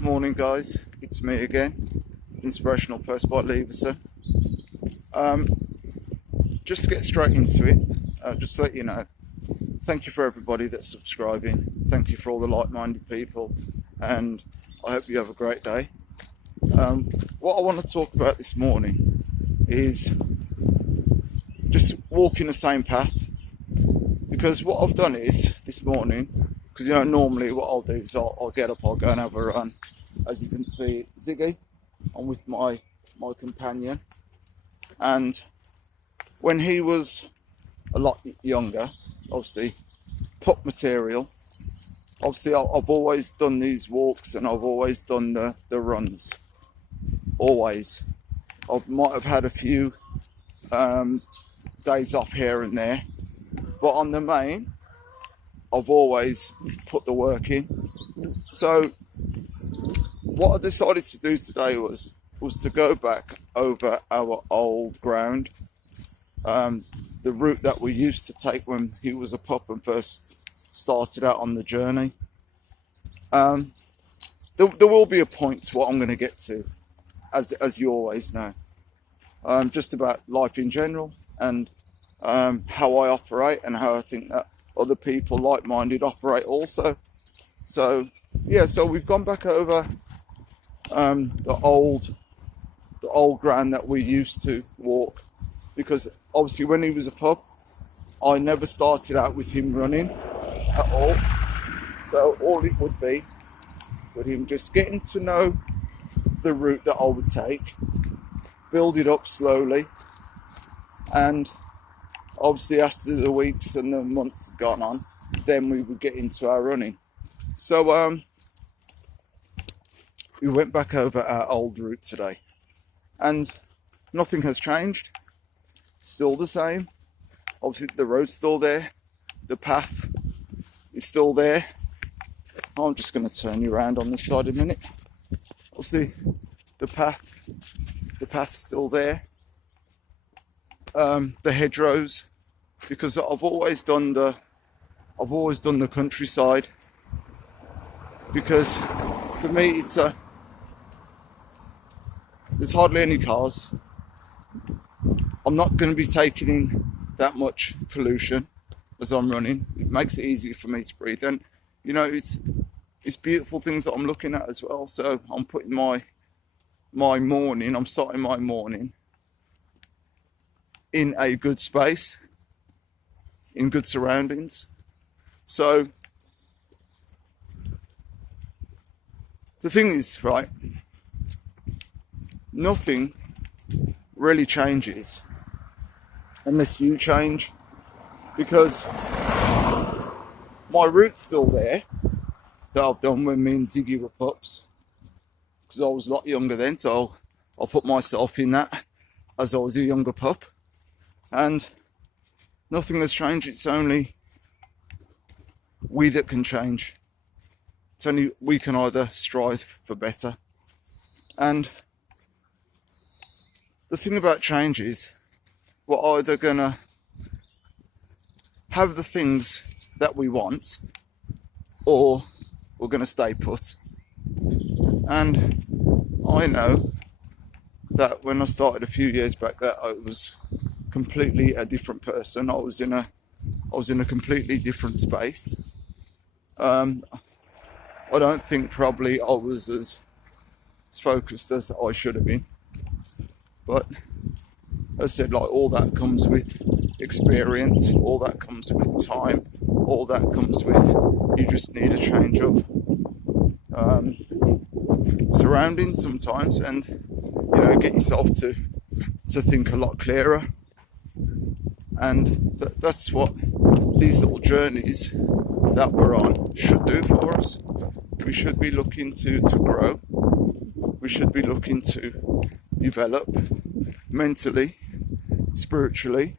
Morning guys, it's me again, Inspirational post by Leverson. Just to get straight into it, just to let you know, thank you for everybody that's subscribing, thank you for all the like-minded people, and I hope you have a great day. What I want to talk about this morning is just walking the same path, because what I've done is this morning, because normally what I'll do is I'll get up, I'll go and have a run. As you can see, Ziggy, I'm with my companion, and when he was a lot younger, obviously pup material, obviously I've always done these walks and I've always done the runs, always. I might have had a few days off here and there, but on the main I've always put the work in. So what I decided to do today was to go back over our old ground, the route that we used to take when he was a pup and first started out on the journey. There will be a point to what I'm going to get to, as you always know, just about life in general and how I operate and how I think that other people like-minded operate also. So yeah, so we've gone back over the old ground that we used to walk, because obviously when he was a pup I never started out with him running at all. So all it would be with him just getting to know the route that I would take, build it up slowly, and obviously after the weeks and the months had gone on, then we would get into our running. So we went back over our old route today, and nothing has changed, still the same. Obviously the road's still there, the path is still there. I'm just going to turn you around on this side a minute. Obviously the path's still there. The hedgerows, because I've always done the countryside, because for me there's hardly any cars. I'm not going to be taking in that much pollution as I'm running. It makes it easier for me to breathe, and it's beautiful things that I'm looking at as well. So I'm putting I'm starting my morning in a good space, in good surroundings. So the thing is, right, nothing really changes unless you change, because my route's still there that I've done when me and Ziggy were pups, because I was a lot younger then, so I'll put myself in that as I was a younger pup, and nothing has changed. It's only we that can change. It's only we can either strive for better. And the thing about change is we're either gonna have the things that we want, or we're gonna stay put. And I know that when I started a few years back, that I was completely a different person. I was in a completely different space. I don't think probably I was as focused as I should have been, but as I said, like, all that comes with experience, all that comes with time, all that comes with, you just need a change of surroundings sometimes, and get yourself to think a lot clearer. And that's what these little journeys that we're on should do for us. We should be looking to grow. We should be looking to develop mentally, spiritually,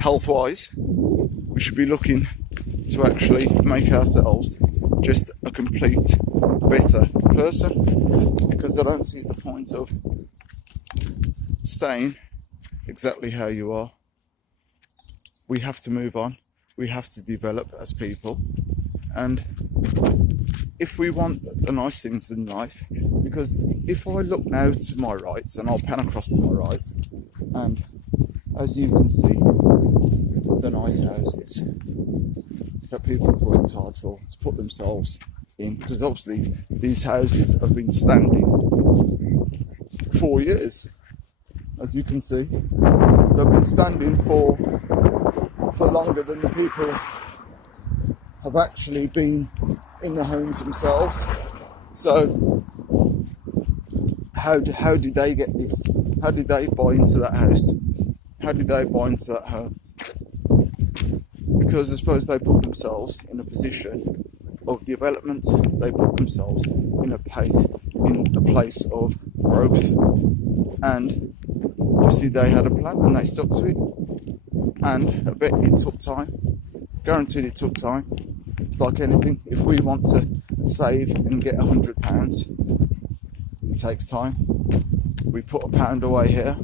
health-wise. We should be looking to actually make ourselves just a complete better person, because I don't see the point of staying exactly how you are. We have to move on. We have to develop as people, and if we want the nice things in life, because if I look now to my right, and I'll pan across to my right, and as you can see, the nice houses that people have worked hard for to put themselves in, because obviously these houses have been standing 4 years, as you can see. They've been standing for longer than the people have actually been in the homes themselves. So how did they get this? How did they buy into that house? How did they buy into that home? Because I suppose they put themselves in a position of development. They put themselves in a place of growth, and obviously they had a plan and they stuck to it. And I bet it took time. Guaranteed it took time. It's like anything. If we want to save and get £100, it takes time. We put £1 away here,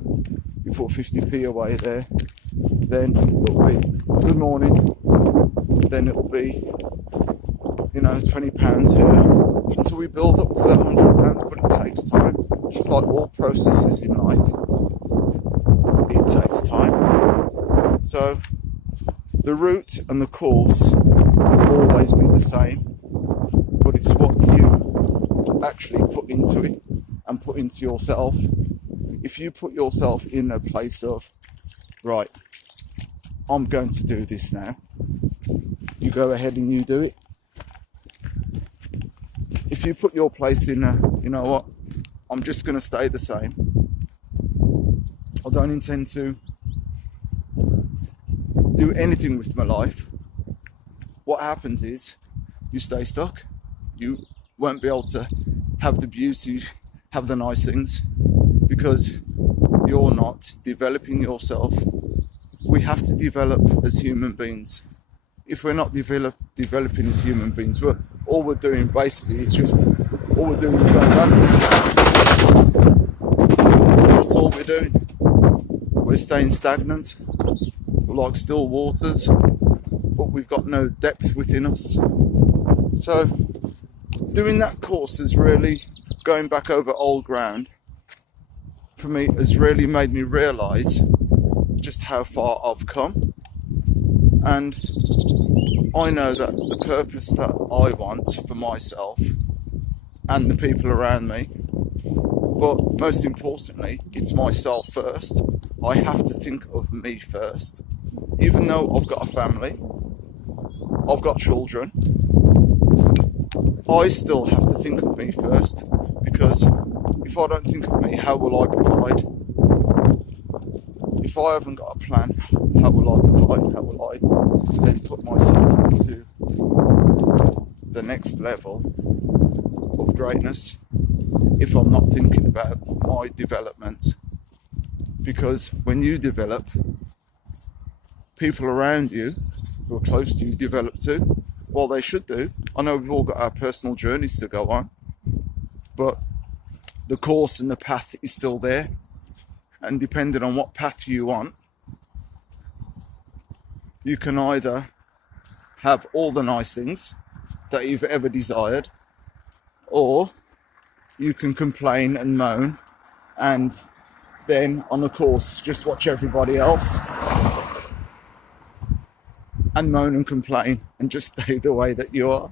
we put 50p away there, then it'll be good morning, then it'll be, £20 here, until we build up to that £100, but it takes time. It's like all processes in life, it takes time. So the route and the course will always be the same, but it's what you actually put into it and put into yourself. If you put yourself in a place of, right, I'm going to do this now, you go ahead and you do it. If you put your place in you know what, I'm just going to stay the same, I don't intend to do anything with my life, what happens is you stay stuck. You won't be able to have the beauty, have the nice things, because you're not developing yourself. We have to develop as human beings. If we're not developing as human beings, all we're doing basically is going backwards. That's all we're doing. We're staying stagnant. We're like still waters, but we've got no depth within us. So doing that course is really going back over old ground. For me, has really made me realise just how far I've come, and I know that the purpose that I want for myself and the people around me, but most importantly, it's myself first. I have to think of me first. Even though I've got a family, I've got children, I still have to think of me first, because if I don't think of me, how will I provide? If I haven't got a plan, how will I provide? How will I then put myself into the next level of greatness if I'm not thinking about my development? Because when you develop, people around you who are close to you develop too. Well, they should do. I know we've all got our personal journeys to go on, but the course and the path is still there. And depending on what path you want, you can either have all the nice things that you've ever desired, or you can complain and moan, and then on the course just watch everybody else and moan and complain and just stay the way that you are.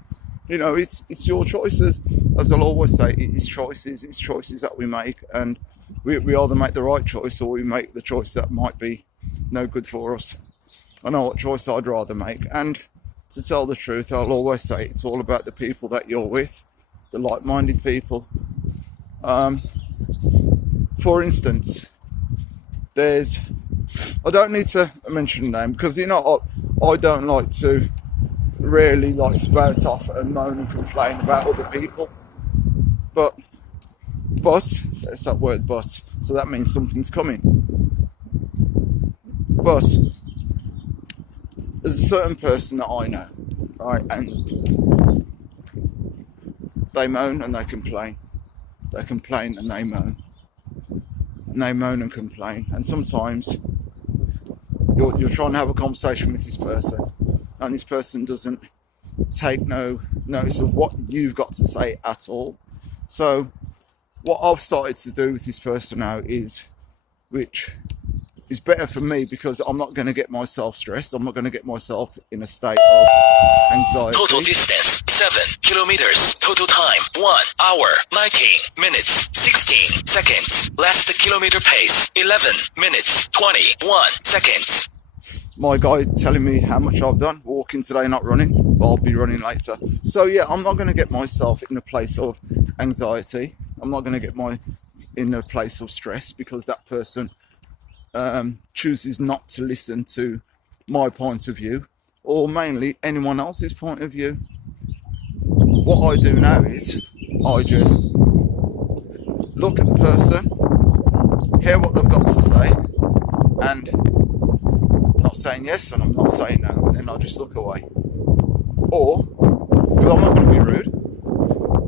It's your choices. As I'll always say, it's choices that we make, and we either make the right choice or we make the choice that might be no good for us. I know what choice I'd rather make, and to tell the truth, I'll always say it's all about the people that you're with, the like-minded people. For instance, I don't need to mention the name, because I don't like to really spout off and moan and complain about other people, but there's that word but, so that means something's coming. But there's a certain person that I know, right, and they moan and they complain, and they moan, and complain, and sometimes you're trying to have a conversation with this person, and this person doesn't take no notice of what you've got to say at all. So what I've started to do with this person now is, which is better for me because I'm not going to get myself stressed. I'm not going to get myself in a state of anxiety. Total distance 7 kilometers. Total time 1 hour 19 minutes 16 seconds. Last kilometer pace 11 minutes 21 seconds. My guy telling me how much I've done, walking today, not running, but I'll be running later. So yeah, I'm not going to get myself in a place of anxiety. I'm not going to get in a place of stress because that person chooses not to listen to my point of view, or mainly anyone else's point of view. What I do now is I just look at the person, hear what they've got to say, and not saying yes and I'm not saying no, and then I just look away. Or, because I'm not going to be rude,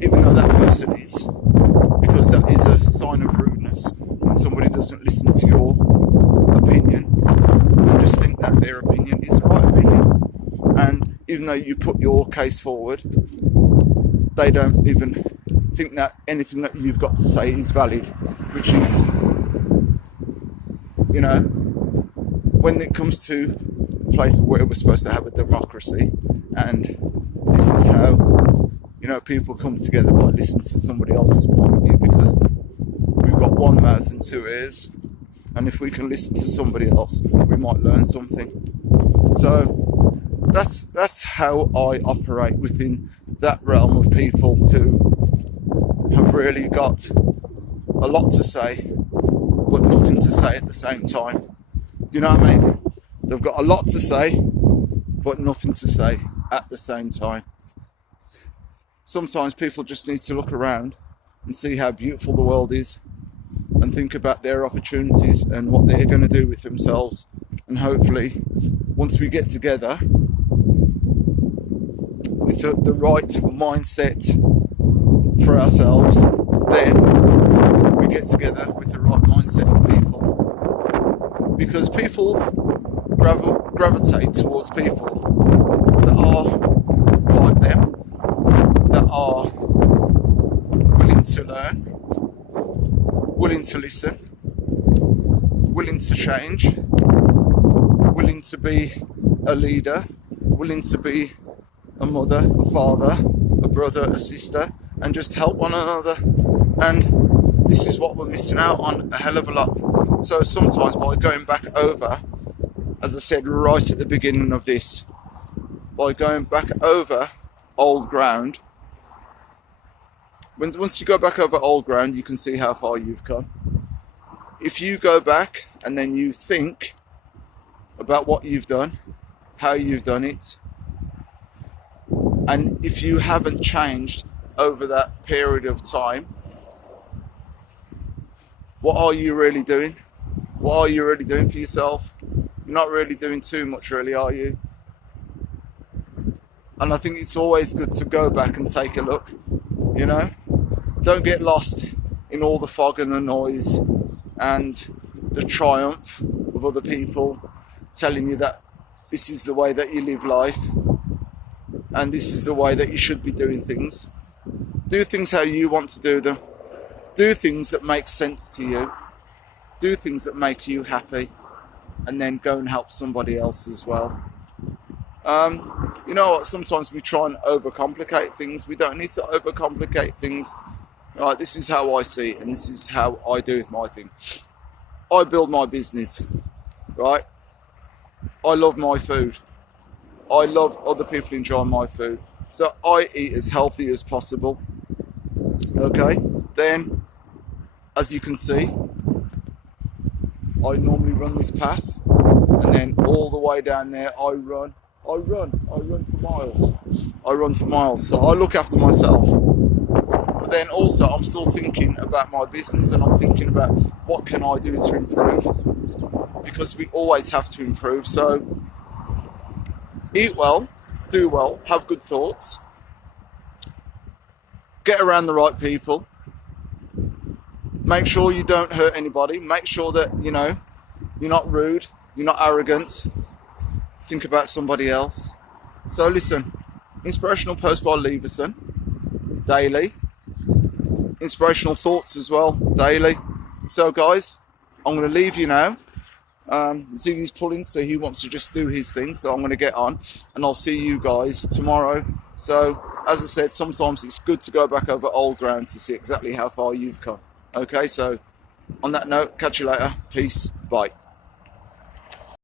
even though that person is, because that is a sign of rudeness when somebody doesn't listen to your opinion and just think that their opinion is the right opinion. And even though you put your case forward, they don't even think that anything that you've got to say is valid, which is, you know, when it comes to a place where we're supposed to have a democracy, and this is how, you know, people come together by listening to somebody else's point of view, because we've got one mouth and two ears, and if we can listen to somebody else, we might learn something. So that's how I operate within that realm of people who have really got a lot to say, but nothing to say at the same time. Do you know what I mean? They've got a lot to say, but nothing to say at the same time. Sometimes people just need to look around and see how beautiful the world is and think about their opportunities and what they're going to do with themselves. And hopefully, once we get together with the right mindset for ourselves, then we get together with the right mindset of people. Because people gravitate towards people that are like them, that are willing to learn, willing to listen, willing to change, willing to be a leader, willing to be a mother, a father, a brother, a sister, and just help one another. And this is what we're missing out on a hell of a lot. So sometimes by going back over, as I said right at the beginning of this, by going back over old ground, once you go back over old ground, you can see how far you've come. If you go back and then you think about what you've done, how you've done it, and if you haven't changed over that period of time, what are you really doing? What are you really doing for yourself? You're not really doing too much, really, are you? And I think it's always good to go back and take a look, you know? Don't get lost in all the fog and the noise and the triumph of other people telling you that this is the way that you live life and this is the way that you should be doing things. Do things how you want to do them. Do things that make sense to you. Do things that make you happy, and then go and help somebody else as well. You know what? Sometimes we try and overcomplicate things. We don't need to overcomplicate things. Right, this is how I see it, and this is how I do with my thing. I build my business, right? I love my food. I love other people enjoying my food. So I eat as healthy as possible. Okay? Then, as you can see, I normally run this path, and then all the way down there I run for miles. So I look after myself. But then also I'm still thinking about my business, and I'm thinking about what can I do to improve, because we always have to improve. So eat well, do well, have good thoughts, get around the right people. Make sure you don't hurt anybody. Make sure that, you know, you're not rude, you're not arrogant. Think about somebody else. So listen, Inspirational post by Leverson daily. Inspirational thoughts as well daily. So guys, I'm going to leave you now. Ziggy's pulling, so he wants to just do his thing, so I'm going to get on, and I'll see you guys tomorrow. So as I said, sometimes it's good to go back over old ground to see exactly how far you've come. Okay, so on that note, catch you later. Peace. Bye.